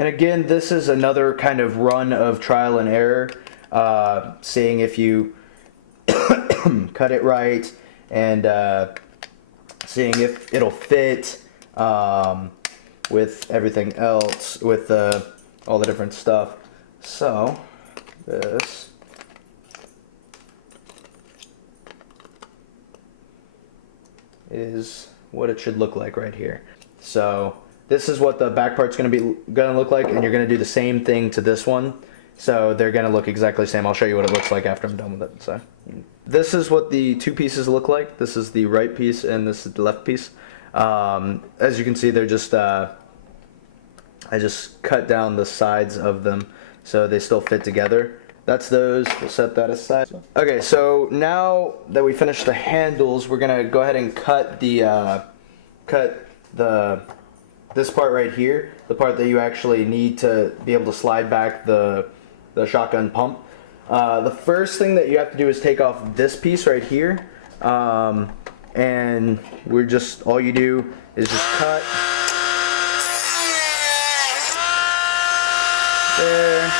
And again, this is another kind of run of trial and error, seeing if you cut it right and seeing if it'll fit with everything else, with all the different stuff. So this is what it should look like right here. So this is what the back part's gonna look like, and you're gonna do the same thing to this one. So they're gonna look exactly the same. I'll show you what it looks like after I'm done with it. So this is what the two pieces look like. This is the right piece and this is the left piece. As you can see, they're just I just cut down the sides of them so they still fit together. That's those. We'll set that aside. Okay, so now that we finished the handles, we're gonna go ahead and cut this part right here, the part that you actually need to be able to slide back the shotgun pump. The first thing that you have to do is take off this piece right here, and all you do is just cut there.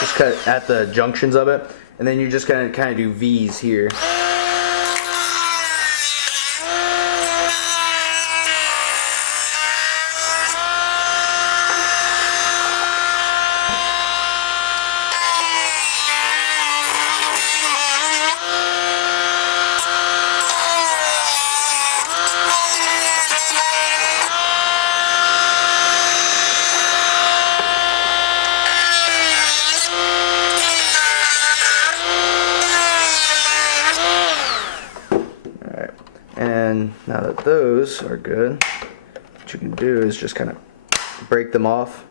Just cut at the junctions of it, and then you're just gonna kind of do V's here. And now that those are good, what you can do is just kind of break them off.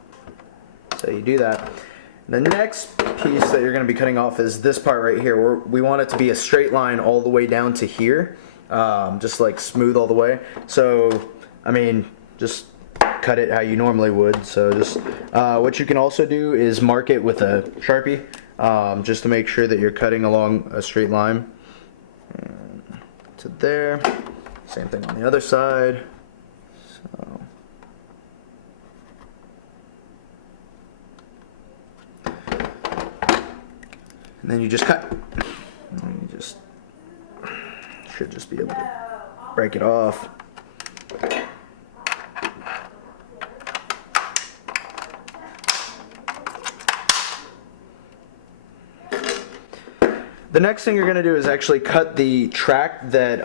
So you do that. The next piece that you're going to be cutting off is this part right here, where we want it to be a straight line all the way down to here, just like smooth all the way. So, I mean, just cut it how you normally would. So just what you can also do is mark it with a Sharpie, just to make sure that you're cutting along a straight line. And to there. Same thing on the other side. So and then you just cut. And you should just be able to break it off. The next thing you're going to do is actually cut the track that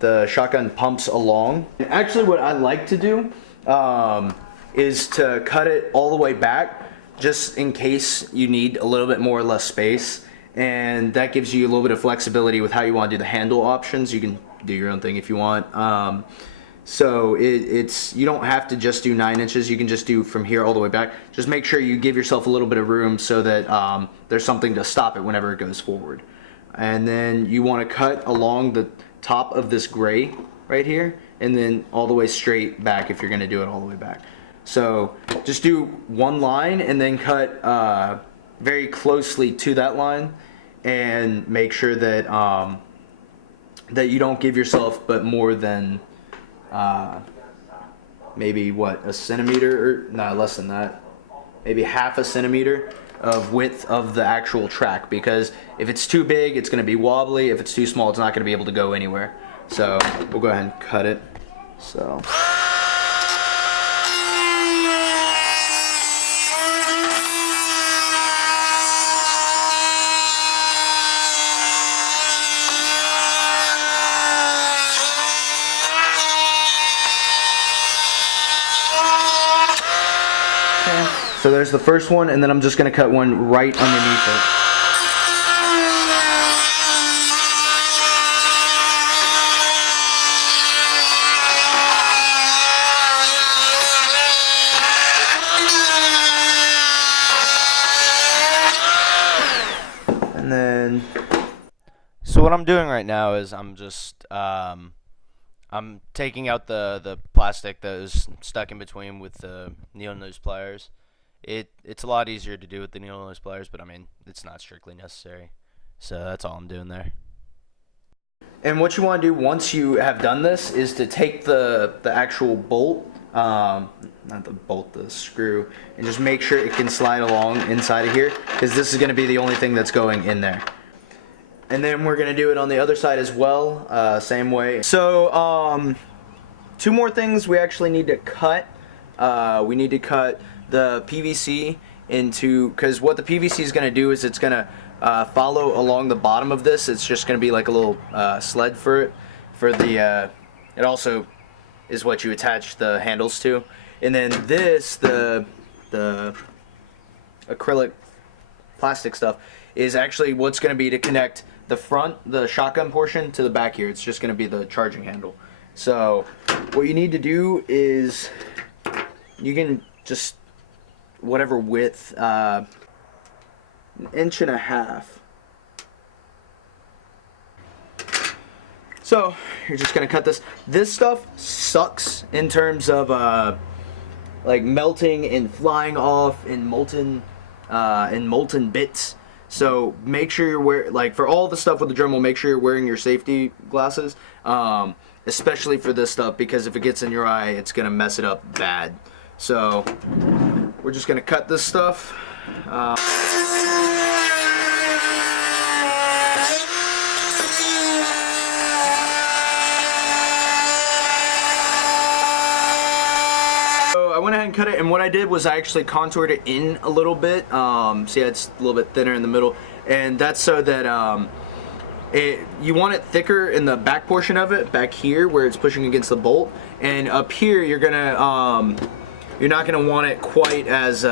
the shotgun pumps along. And actually what I like to do is to cut it all the way back, just in case you need a little bit more or less space. And that gives you a little bit of flexibility with how you want to do the handle options. You can do your own thing if you want. So you don't have to just do 9 inches. You can just do from here all the way back. Just make sure you give yourself a little bit of room so that there's something to stop it whenever it goes forward. And then you want to cut along the top of this gray right here, and then all the way straight back if you're going to do it all the way back. So just do one line and then cut very closely to that line, and make sure that that you don't give yourself but more than maybe what, a centimeter, or no, less than that, maybe half a centimeter of width of the actual track, because if it's too big it's going to be wobbly, if it's too small it's not going to be able to go anywhere. So we'll go ahead and cut it. So So there's the first one, and then I'm just going to cut one right underneath it. And then, so what I'm doing right now is I'm just I'm taking out the plastic that is stuck in between with the needle nose pliers. It's a lot easier to do with the needle nose pliers, but I mean, it's not strictly necessary. So that's all I'm doing there. And what you want to do once you have done this is to take the actual bolt, not the bolt, the screw, and just make sure it can slide along inside of here, because this is going to be the only thing that's going in there. And then we're going to do it on the other side as well, same way. So 2 more things we actually need to cut. We need to cut the PVC into, because what the PVC is going to do is it's going to follow along the bottom of this. It's just going to be like a little sled for it. For the, it also is what you attach the handles to. And then this, the acrylic plastic stuff, is actually what's going to be to connect the front, the shotgun portion, to the back here. It's just going to be the charging handle. So what you need to do is, you can just, whatever width, 1.5 inches. So you're just gonna cut this. This stuff sucks in terms of like melting and flying off in molten bits. So make sure you're wearing, like for all the stuff with the Dremel, make sure you're wearing your safety glasses, especially for this stuff, because if it gets in your eye, it's gonna mess it up bad. So we're just gonna cut this stuff. I went ahead and cut it, and what I did was I actually contoured it in a little bit. See, it's a little bit thinner in the middle, and that's so that you want it thicker in the back portion of it, back here where it's pushing against the bolt, and up here you're gonna you're not gonna want it quite as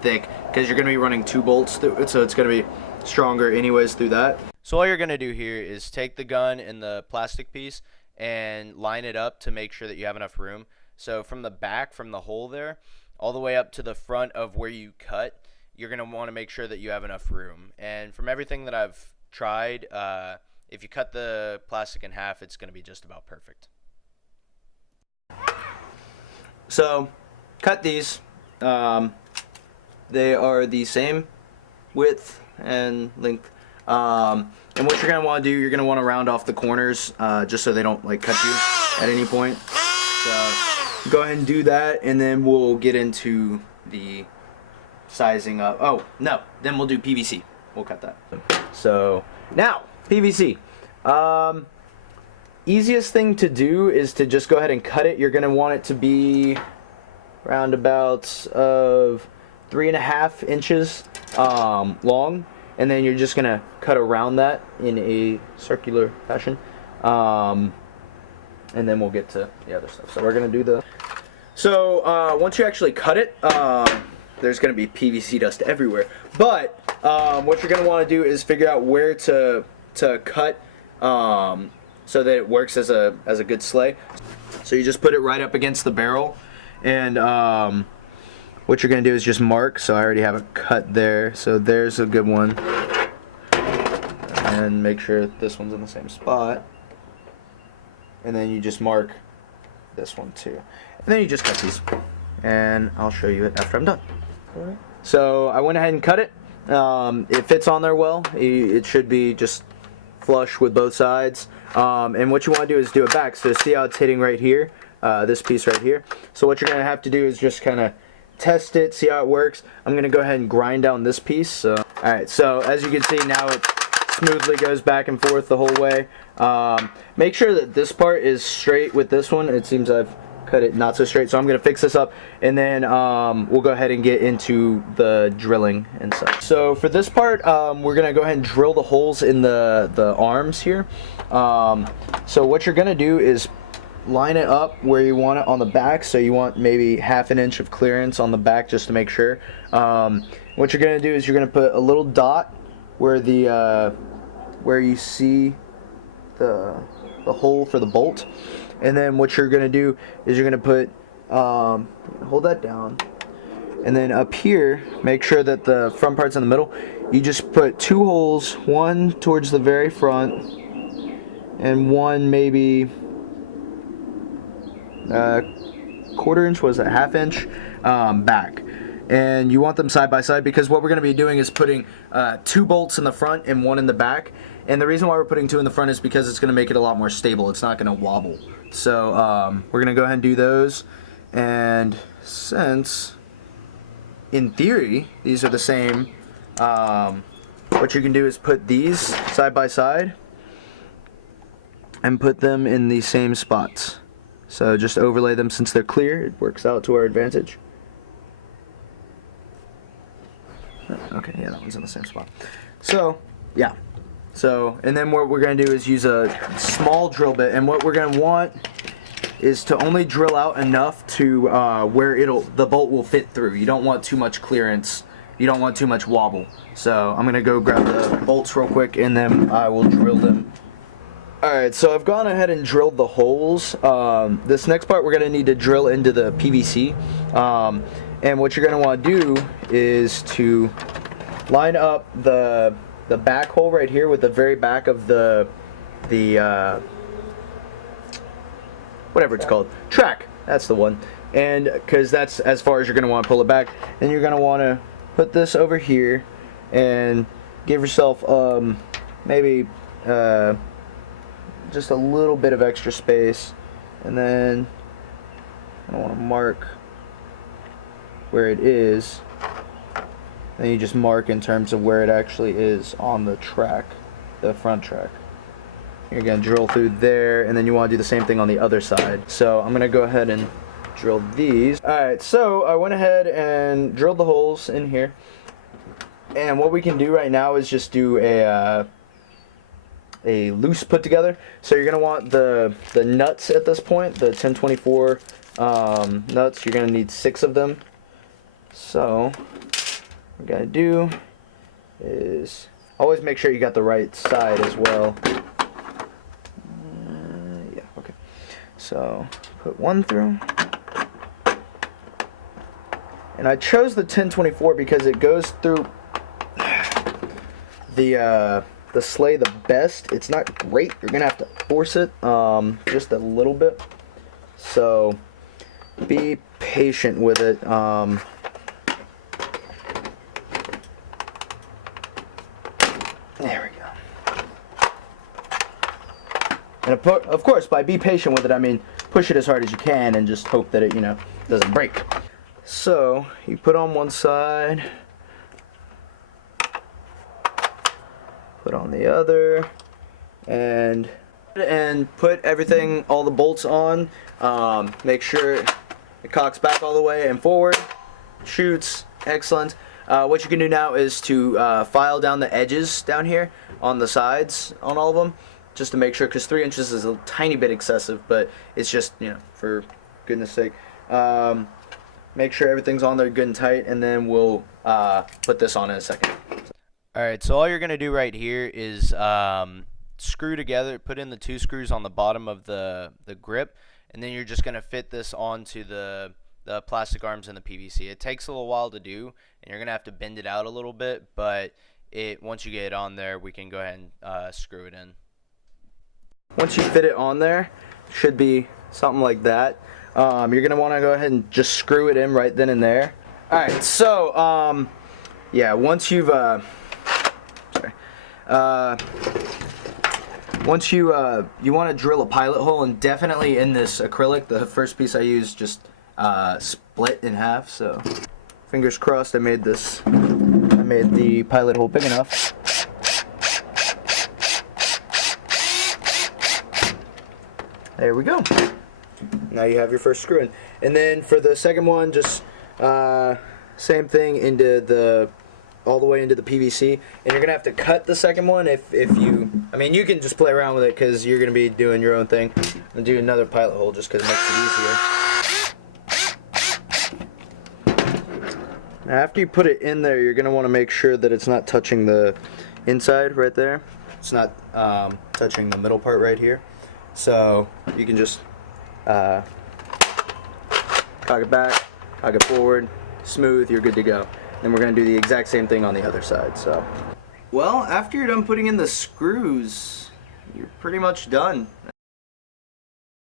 thick, because you're gonna be running 2 bolts through it, so it's gonna be stronger anyways through that. So all you're gonna do here is take the gun and the plastic piece and line it up to make sure that you have enough room. So from the back, from the hole there, all the way up to the front of where you cut, you're going to want to make sure that you have enough room. And from everything that I've tried, if you cut the plastic in half, it's going to be just about perfect. So cut these. They are the same width and length. And what you're going to want to do, you're going to want to round off the corners, just so they don't like cut you at any point. So go ahead and do that, and then we'll get into the sizing up. Oh, no, then we'll do PVC. We'll cut that. So now, PVC. Easiest thing to do is to just go ahead and cut it. You're going to want it to be roundabouts of 3.5 inches long. And then you're just going to cut around that in a circular fashion. And then we'll get to the other stuff. So we're going to do the... So once you actually cut it, there's going to be PVC dust everywhere. But what you're going to want to do is figure out where to cut so that it works as a good sleigh. So you just put it right up against the barrel. And... what you're going to do is just mark. So I already have a cut there. So there's a good one. And make sure this one's in the same spot. And then you just mark this one too. And then you just cut these. And I'll show you it after I'm done. So I went ahead and cut it. It fits on there well. It should be just flush with both sides. And what you want to do is do it back. So see how it's hitting right here? This piece right here. So what you're going to have to do is just kind of test it, see how it works. I'm gonna go ahead and grind down this piece. So, all right, so as you can see now, it smoothly goes back and forth the whole way. Make sure that this part is straight with this one. It seems I've cut it not so straight, so I'm gonna fix this up, and then we'll go ahead and get into the drilling and such. So for this part, we're gonna go ahead and drill the holes in the arms here. So what you're gonna do is line it up where you want it on the back. So you want maybe 1/2 inch of clearance on the back, just to make sure. What you're gonna do is you're gonna put a little dot where the where you see the hole for the bolt, and then what you're gonna do is you're gonna put hold that down, and then up here make sure that the front part's in the middle. You just put 2 holes, one towards the very front and one maybe 1/4 inch, was it 1/2 inch back, and you want them side by side, because what we're going to be doing is putting 2 bolts in the front and 1 in the back, And the reason why we're putting 2 in the front is because it's going to make it a lot more stable. It's not going to wobble. So we're going to go ahead and do those. And since, in theory, these are the same, what you can do is put these side by side and put them in the same spots. So just overlay them since they're clear. It works out to our advantage. Okay, yeah, that one's in the same spot. So, yeah. So, and then what we're going to do is use a small drill bit, and what we're going to want is to only drill out enough to where the bolt will fit through. You don't want too much clearance. You don't want too much wobble. So I'm going to go grab the bolts real quick, and then I will drill them. Alright, so I've gone ahead and drilled the holes. This next part we're going to need to drill into the PVC. And what you're going to want to do is to line up the back hole right here with the very back of the whatever it's called, track. That's the one. And because that's as far as you're going to want to pull it back. And you're going to want to put this over here and give yourself maybe just a little bit of extra space, and then I want to mark where it is. Then you just mark in terms of where it actually is on the track, the front track. You're going to drill through there, and then you want to do the same thing on the other side. So I'm going to go ahead and drill these. Alright, so I went ahead and drilled the holes in here. And what we can do right now is just do a loose put together. So you're going to want the nuts at this point, the 1024 nuts. You're going to need 6 of them. So what you're going to do is always make sure you got the right side as well. Yeah, okay. So put 1 through. And I chose the 1024 because it goes through the sleigh the best. It's not great. You're gonna have to force it just a little bit. So be patient with it. There we go. And of course, by be patient with it, I mean push it as hard as you can and just hope that it, you know, doesn't break. So you put on one side, put on the other, and put everything, all the bolts on. Make sure it cocks back all the way and forward, shoots. Excellent. What you can do now is to file down the edges down here on the sides on all of them, just to make sure, because 3 inches is a tiny bit excessive, but it's just, you know, for goodness sake. Make sure everything's on there good and tight, and then we'll put this on in a second. Alright, so all you're going to do right here is screw together, put in the 2 screws on the bottom of the grip, and then you're just going to fit this onto the plastic arms and the PVC. It takes a little while to do, and you're going to have to bend it out a little bit, but once you get it on there, we can go ahead and screw it in. Once you fit it on there, it should be something like that. You're going to want to go ahead and just screw it in right then and there. Alright, so yeah, once you've once you want to drill a pilot hole, and definitely in this acrylic, the first piece I used just split in half, so fingers crossed I made the pilot hole big enough. There we go. Now you have your first screw in. And then for the second one, just same thing into all the way into the PVC. And you're gonna have to cut the second one if you, I mean, you can just play around with it because you're gonna be doing your own thing, and do another pilot hole just because it makes it easier. Now after you put it in there, you're gonna want to make sure that it's not touching the inside right there. It's not touching the middle part right here. So you can just cock it back, cock it forward, smooth, you're good to go. Then we're going to do the exact same thing on the other side. So, well, after you're done putting in the screws, you're pretty much done.